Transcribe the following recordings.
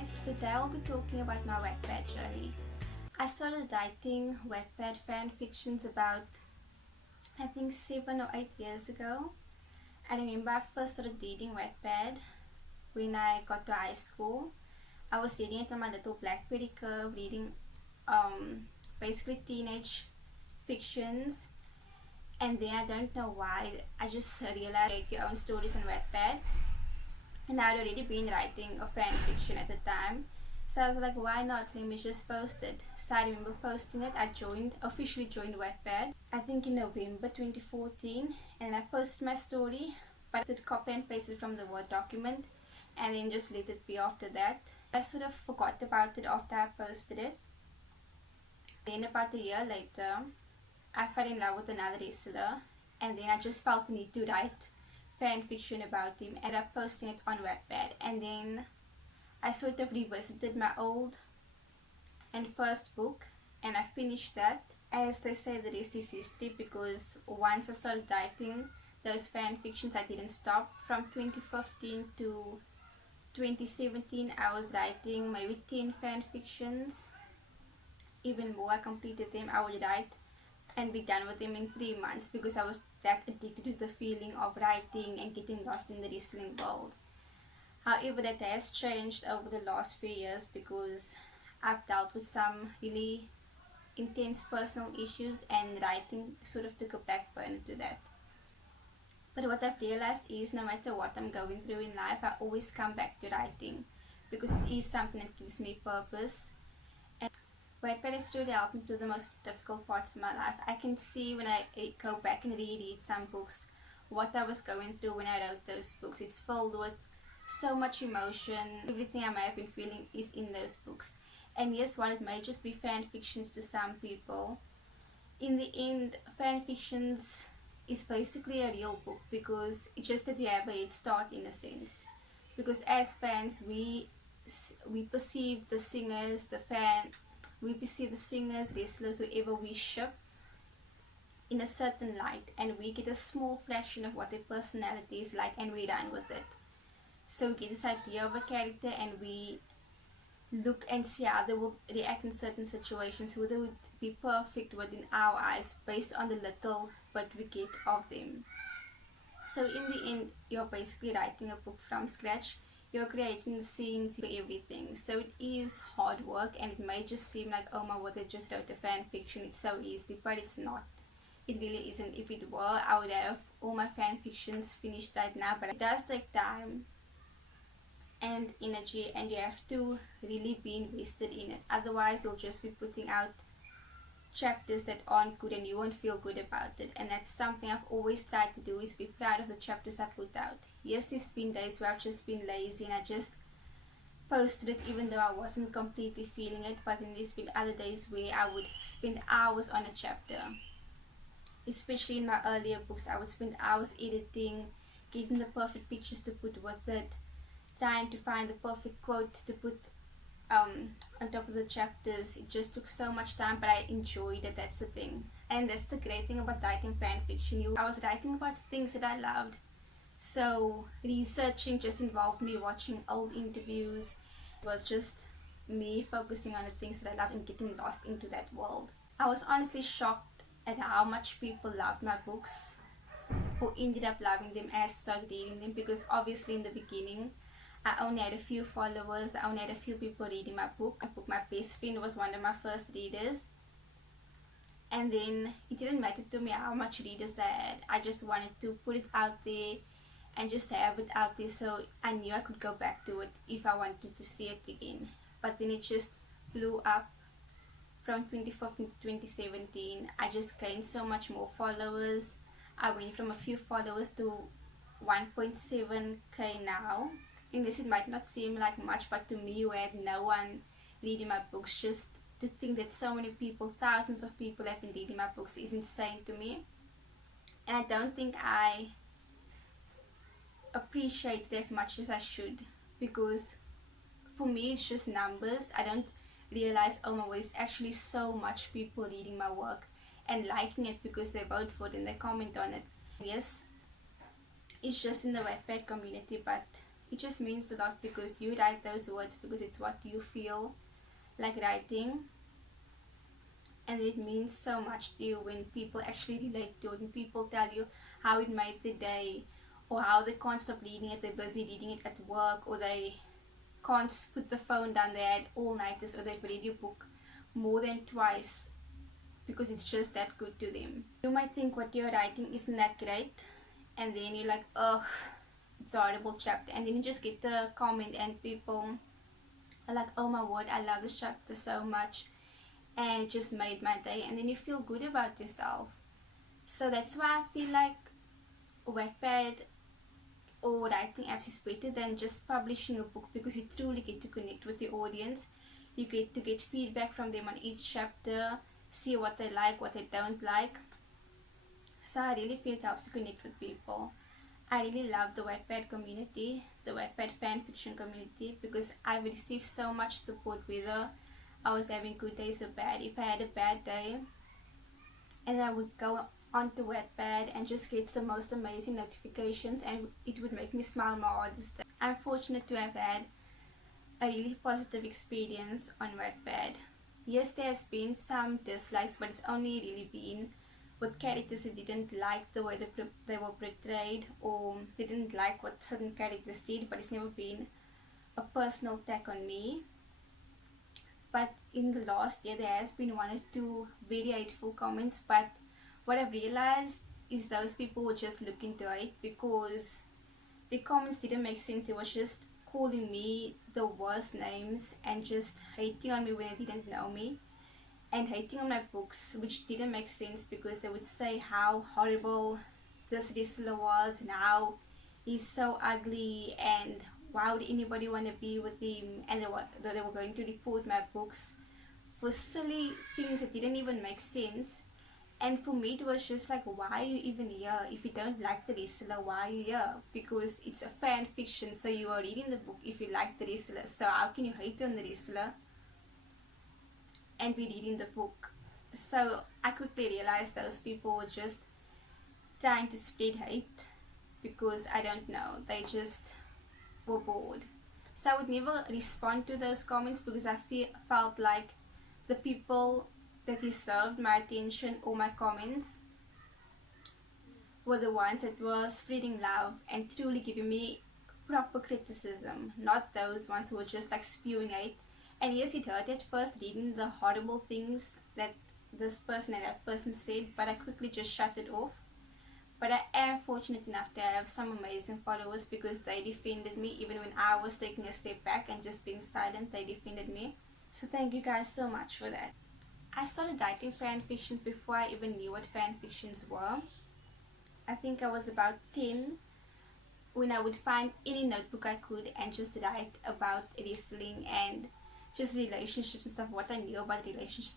guys, today I'll be talking about my WATTPAD journey. I started writing WATTPAD fan fictions about I think 7 or 8 years ago. I remember I first started reading WATTPAD when I got to high school. I was reading it on my little BlackBerry curve, reading basically teenage fictions, and then I don't know why, I just realized make your own stories on WATTPAD. And I'd already been writing a fan fiction at the time, so I was like, why not, let me just post it. So I remember posting it. I officially joined WATTPAD I think in November 2014, and I posted my story, but I did copy and paste it from the Word document and then just let it be after that. I sort of forgot about it after I posted it. Then about a year later, I fell in love with another wrestler, and then I just felt the need to write fan fiction about him, and I posting it on WATTPAD. And then I sort of revisited my old and first book, and I finished that. As they say, the rest is history, because once I started writing those fan fictions, I didn't stop. From 2015 to 2017, I was writing maybe 10 fan fictions, even more. I completed them. I would write and be done with them in 3 months, because I was that addicted to the feeling of writing and getting lost in the wrestling world. However, that has changed over the last few years, because I've dealt with some really intense personal issues, and writing sort of took a back burner to that. But what I've realized is, no matter what I'm going through in life, I always come back to writing, because it is something that gives me purpose. And WATTPAD has really helped me through the most difficult parts of my life. I can see when I go back and reread some books what I was going through when I wrote those books. It's filled with so much emotion. Everything I may have been feeling is in those books. And yes, while it may just be fan fictions to some people, in the end, fan fictions is basically a real book, because it's just that you have a head start in a sense. Because as fans, we perceive the singers, wrestlers, whoever we ship, in a certain light, and we get a small fraction of what their personality is like, and we run with it. So we get this idea of a character, and we look and see how they will react in certain situations, who they would be perfect within our eyes based on the little bit we get of them. So in the end, you're basically writing a book from scratch. You're creating the scenes, everything. So it is hard work, and it may just seem like, oh my word, I just wrote a fan fiction, it's so easy, but it's not. It really isn't. If it were, I would have all my fan fictions finished right now, but it does take time and energy, and you have to really be invested in it. Otherwise, you'll just be putting out chapters that aren't good, and you won't feel good about it. And that's something I've always tried to do, is be proud of the chapters I put out. Yes, there's been days where I've just been lazy and I just posted it even though I wasn't completely feeling it, but then there's been other days where I would spend hours on a chapter. Especially in my earlier books, I would spend hours editing, getting the perfect pictures to put with it, trying to find the perfect quote to put on top of the chapters. It just took so much time, but I enjoyed it. That's the thing, and that's the great thing about writing fan fiction. I was writing about things that I loved, so researching just involved me watching old interviews. It was just me focusing on the things that I loved and getting lost into that world. I was honestly shocked at how much people loved my books, or ended up loving them as I started reading them, because obviously in the beginning I only had a few followers, I only had a few people reading my book. My best friend was one of my first readers, and then it didn't matter to me how much readers I had. I just wanted to put it out there and just have it out there, so I knew I could go back to it if I wanted to see it again. But then it just blew up. From 2015 to 2017, I just gained so much more followers. I went from a few followers to 1.7k now. In this, it might not seem like much, but to me, who had no one reading my books, just to think that so many people, thousands of people, have been reading my books is insane to me. And I don't think I appreciate it as much as I should, because for me it's just numbers. I don't realize, oh my god, it's actually so much people reading my work and liking it because they vote for it and they comment on it. Yes, it's just in the WATTPAD community, but it just means a lot because you write those words because it's what you feel like writing, and it means so much to you when people actually relate to it, when people tell you how it made the day, or how they can't stop reading it, they're busy reading it at work, or they can't put the phone down, they had all nighters, or they've read your book more than twice because it's just that good to them. You might think what you're writing isn't that great, and then you're like, oh, it's a horrible chapter, and then you just get the comment and people are like, oh my word, I love this chapter so much, and it just made my day, and then you feel good about yourself. So that's why I feel like Wattpad or writing apps is better than just publishing a book, because you truly get to connect with the audience. You get to get feedback from them on each chapter, see what they like, what they don't like. So I really feel it helps to connect with people. I really love the Wattpad community, the Wattpad fanfiction community, because I've received so much support, whether I was having good days or bad. If I had a bad day, and I would go onto Wattpad and just get the most amazing notifications, and it would make me smile my hardest. I'm fortunate to have had a really positive experience on Wattpad. Yes, there has been some dislikes, but it's only really been with characters that didn't like the way they were portrayed, or they didn't like what certain characters did, but it's never been a personal attack on me. But in the last year there has been one or two very hateful comments, but what I've realized is those people were just looking to hate, because the comments didn't make sense. They were just calling me the worst names and just hating on me when they didn't know me, and hating on my books, which didn't make sense, because they would say how horrible this wrestler was and how he's so ugly and why would anybody want to be with him, and they were going to report my books for silly things that didn't even make sense. And for me it was just like, why are you even here? If you don't like the wrestler, why are you here? Because it's a fan fiction, so you are reading the book if you like the wrestler, so how can you hate on the wrestler and be reading the book? So I quickly realized those people were just trying to spread hate, because I don't know, they just were bored. So I would never respond to those comments, because I felt like the people that deserved my attention or my comments were the ones that were spreading love and truly giving me proper criticism, not those ones who were just like spewing hate. And yes, it hurt at first reading the horrible things that this person and that person said, but I quickly just shut it off. But I am fortunate enough to have some amazing followers, because they defended me even when I was taking a step back and just being silent. They defended me. So thank you guys so much for that. I started writing fan fictions before I even knew what fan fictions were. I think I was about 10 when I would find any notebook I could and just write about wrestling and just relationships and stuff, what I knew about relationships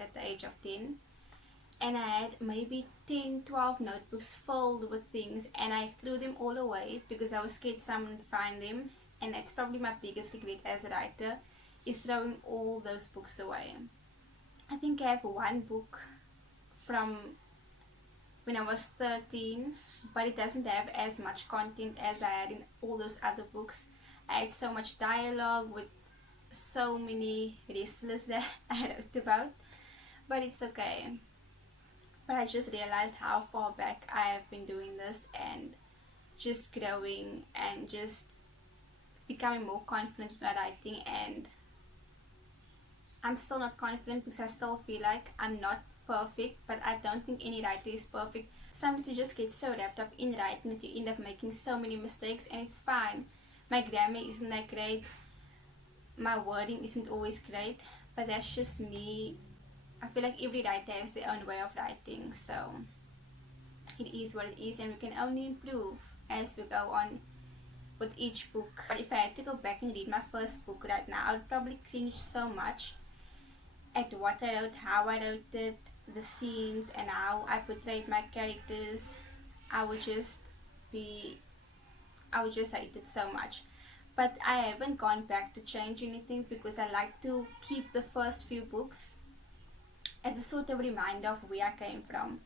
at the age of 10. And I had maybe 10-12 notebooks filled with things, and I threw them all away because I was scared someone would find them. And that's probably my biggest regret as a writer, is throwing all those books away. I think I have one book from when I was 13, but it doesn't have as much content as I had in all those other books. I had so much dialogue with so many wrestlers that I wrote about, but it's okay. But I just realized how far back I have been doing this, and just growing and just becoming more confident with my writing. And I'm still not confident because I still feel like I'm not perfect, but I don't think any writer is perfect. Sometimes you just get so wrapped up in writing that you end up making so many mistakes, and it's fine. My grammar isn't that great, my wording isn't always great, but that's just me. I feel like every writer has their own way of writing, so it is what it is, and we can only improve as we go on with each book. But if I had to go back and read my first book right now, I would probably cringe so much at what I wrote, how I wrote it, the scenes, and how I portrayed my characters. I would just hate it so much. But I haven't gone back to change anything, because I like to keep the first few books as a sort of reminder of where I came from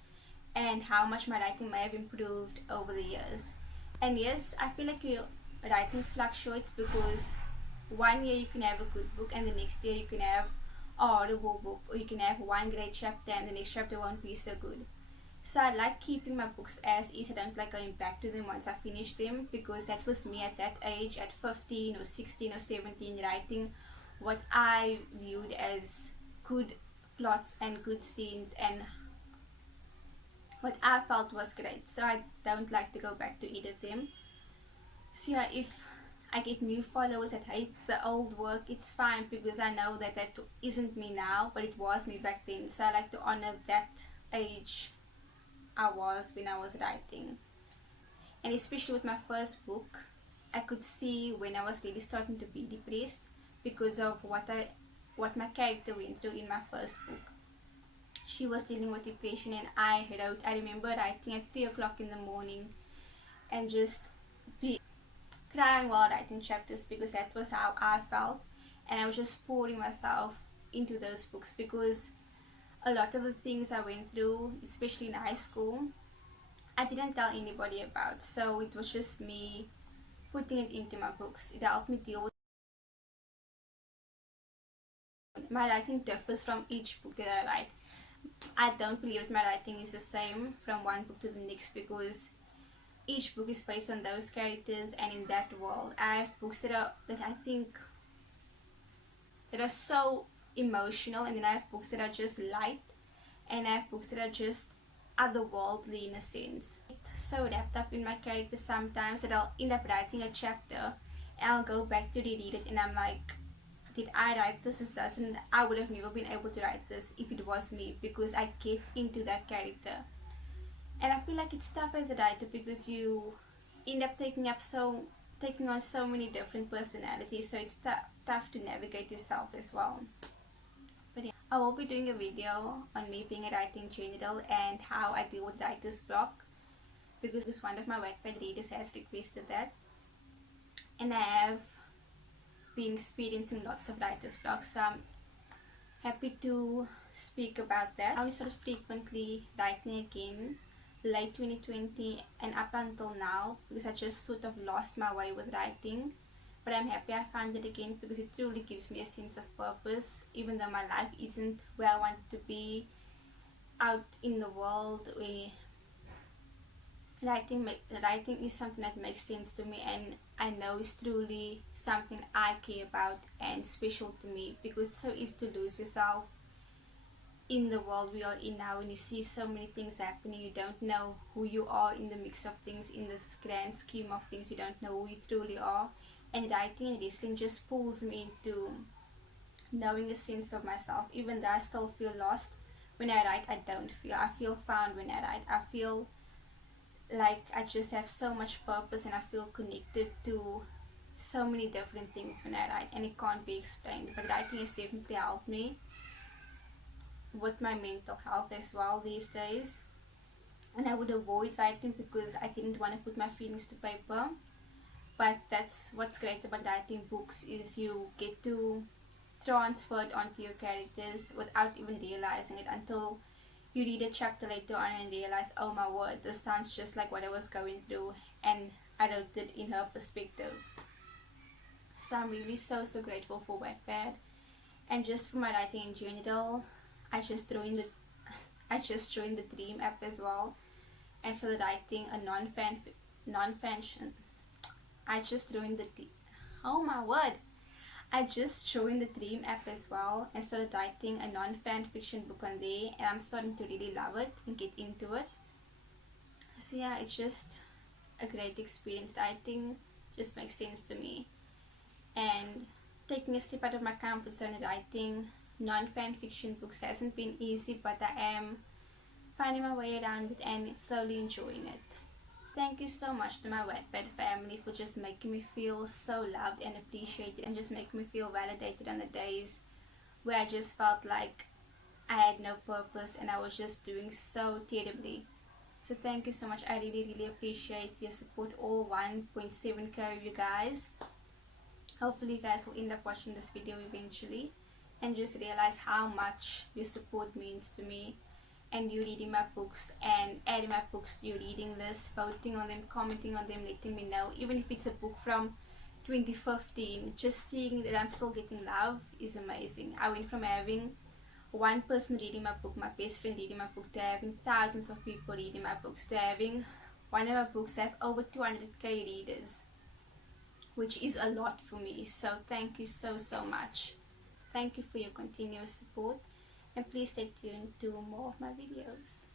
and how much my writing may have improved over the years. And yes, I feel like your writing fluctuates because one year you can have a good book and the next year you can have a horrible book, or you can have one great chapter and the next chapter won't be so good. So I like keeping my books as is. I don't like going back to them once I finish them, because that was me at that age, at 15 or 16 or 17, writing what I viewed as good plots and good scenes and what I felt was great. So I don't like to go back to either of them. So yeah, if I get new followers that hate the old work, it's fine, because I know that that isn't me now, but it was me back then. So I like to honor that age I was when I was writing. And especially with my first book, I could see when I was really starting to be depressed because of what my character went through in my first book. She was dealing with depression, and I remember writing at 3 o'clock in the morning and just be crying while writing chapters, because that was how I felt. And I was just pouring myself into those books, because a lot of the things I went through, especially in high school, I didn't tell anybody about. So it was just me putting it into my books. It helped me deal with my writing. Differs from each book that I write. I don't believe that my writing is the same from one book to the next, because each book is based on those characters and in that world. I have books that I think that are so emotional, and then I have books that are just light, and I have books that are just otherworldly in a sense. So wrapped up in my character sometimes that I'll end up writing a chapter and I'll go back to reread it, and I'm like, did I write this as us? And I would have never been able to write this if it was me, because I get into that character. And I feel like it's tough as a writer, because you end up taking on so many different personalities, so it's tough to navigate yourself as well. But yeah, I will be doing a video on me being a writer in general and how I deal with writer's block, because one of my Wattpad readers has requested that, and I have been experiencing lots of writer's block, so I'm happy to speak about that. I only started frequently writing again late 2020 and up until now, because I just sort of lost my way with writing. But I'm happy I found it again, because it truly gives me a sense of purpose, even though my life isn't where I want it to be out in the world, where writing is something that makes sense to me, and I know it's truly something I care about and special to me, because it's so easy to lose yourself in the world we are in now. When you see so many things happening, you don't know who you are in the mix of things, in this grand scheme of things. You don't know who you truly are, and writing and wrestling just pulls me into knowing a sense of myself. Even though I still feel lost when I write, I feel found when I write. I feel like I just have so much purpose, and I feel connected to so many different things when I write, and it can't be explained. But writing has definitely helped me with my mental health as well these days. And I would avoid writing because I didn't want to put my feelings to paper. But that's what's great about writing books, is you get to transfer it onto your characters without even realizing it, until you read a chapter later on and realize, oh my word, this sounds just like what I was going through, and I wrote it in her perspective. So I'm really so grateful for Wattpad, and just for my writing in general. I just joined the Dream app as well, and started writing a non-fiction. I just joined the oh my word. I just joined the Dream app as well and started writing a non-fan fiction book on there, and I'm starting to really love it and get into it. So yeah, it's just a great experience. Writing just makes sense to me, and taking a step out of my comfort zone and writing non-fan fiction books hasn't been easy, but I am finding my way around it and slowly enjoying it. Thank you so much to my Wattpad family for just making me feel so loved and appreciated, and just making me feel validated on the days where I just felt like I had no purpose and I was just doing so terribly. So thank you so much. I really appreciate your support, all 1.7k of you guys. Hopefully you guys will end up watching this video eventually and just realize how much your support means to me, and you reading my books and adding my books to your reading list, voting on them, commenting on them, letting me know, even if it's a book from 2015, just seeing that I'm still getting love is amazing. I went from having one person reading my book, my best friend reading my book, to having thousands of people reading my books, to having one of my books have over 200k readers, which is a lot for me. So thank you so much. Thank you for your continuous support, and please stay tuned to more of my videos.